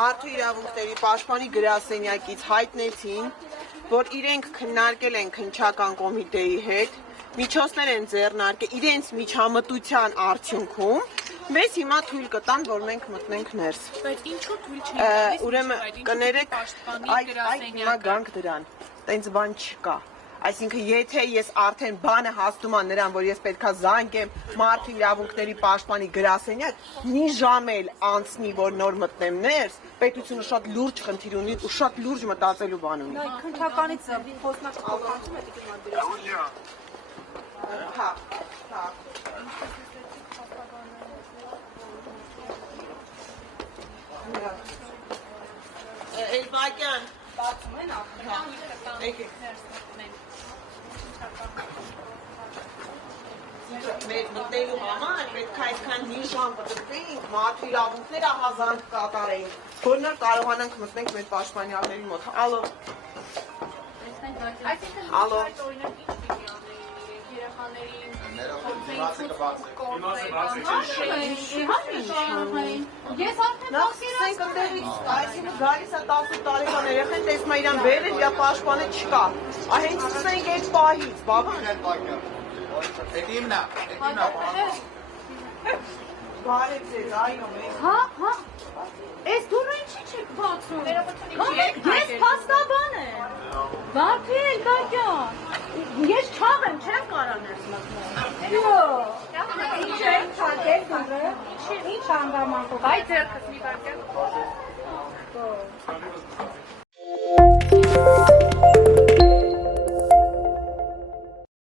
Մարդու իրավունքների պաշտպանի գրասենյակից հայտնեցին, որ իրենք քննարկել են քննչական կոմիտեի հետ, միջոցներ են ձեռնարկել իրենց միջամտության արդյունքում, մեզ հիմա թույլ կտան, որ մենք մտնենք ներս։ Բայց ինչու թույլ չեն տալիս, ուրեմն կներեք, այդ հիմա գանք դրան, տենց բան չկա։ Այսինքն, եթե ես արդեն բանը հասնում եմ նրան, որ ես պետքա զանգեմ մարդու իրավունքների պաշտպանի գրասենյակ, մի ժամ էլ անցնի, որ նոր մտնեմ ներս, պետությունը շատ լուրջ խնդիր ունի ու շատ լուրջ մտածելու բան ունի։ Քննչականից խոսնակը փոխանցում է դիտում Հա, Էլբակյան, բացում են ապրում։ Մեր մտնելու համար պետք է այսքան մի ժամ պտտվեինք, մարդու իրավունքները հազանք կատարեինք, որ նոր կարողանանք մտնենք մեր պաշտպանյալների մոտ։ Ալո։ Ալո։ Ես արդեն Նախսենք ընդեղից, այսինքն գալիս է 18 տարեկան երեխան, տեսնում է իրան բերել, իր պաշտպանը չկա։ Հենց սկսենք այդ պահից, բավան։ Բարև ձեզ, այո, մենք։ Հա, այս դուրը ինչի չեք բացում։ Ես փաստաբան եմ։ Վարդի Էլբակյան։ Ես չաղ եմ, չեմ կարա ներս մտնել։ Ինչ է չակել դուրը։ Ինչ հանգամանքով։ Այ ձերքս մի բարձր։